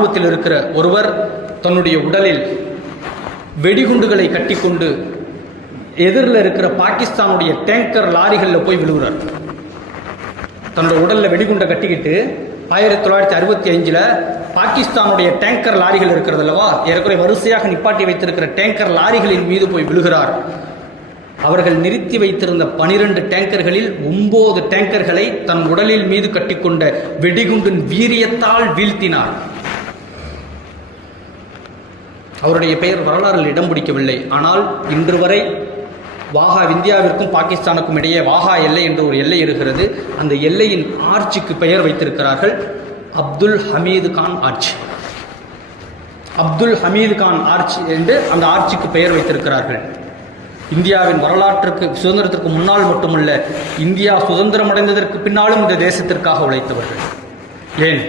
இராணுவத்தில் இருக்கிற ஒருவர் தன்னுடைய உடலில் வெடிகுண்டுகளை கட்டிக்கொண்டு எதிரில் இருக்கிற பாகிஸ்தானுடைய டேங்கர் லாரிகளில் போய் விழுகிறார். தன்னோட உடலில் வெடிகுண்டை கட்டிக்கிட்டு 1965 பாகிஸ்தானுடைய டேங்கர் லாரிகள் இருக்கிறது அல்லவா, ஏற்கனவே வரிசையாக நிப்பாட்டி வைத்திருக்கிற டேங்கர் லாரிகளின் மீது போய் விழுகிறார். அவர்கள் நிறுத்தி வைத்திருந்த 12 டேங்கர்களில் 9 டேங்கர்களை தன் உடலில் மீது கட்டிக்கொண்ட வெடிகுண்டின் வீரியத்தால் வீழ்த்தினார். அவருடைய பெயர் வரலாறில் இடம் பிடிக்கவில்லை. ஆனால் இன்று வரை வாகா, இந்தியாவிற்கும் பாகிஸ்தானுக்கும் இடையே வாகா எல்லை என்ற ஒரு எல்லை இருக்கிறது. அந்த எல்லையின் ஆட்சிக்கு பெயர் வைத்திருக்கிறார்கள் அப்துல் ஹமீது கான் ஆட்சி. அப்துல் ஹமீது கான் ஆட்சி என்று அந்த ஆட்சிக்கு பெயர் வைத்திருக்கிறார்கள். இந்தியாவின் வரலாற்றுக்கு, சுதந்திரத்திற்கு முன்னால் மட்டுமல்ல, இந்தியா சுதந்திரம் அடைந்ததற்கு பின்னாலும் இந்த தேசத்திற்காக உழைத்தவர்கள். ஏன்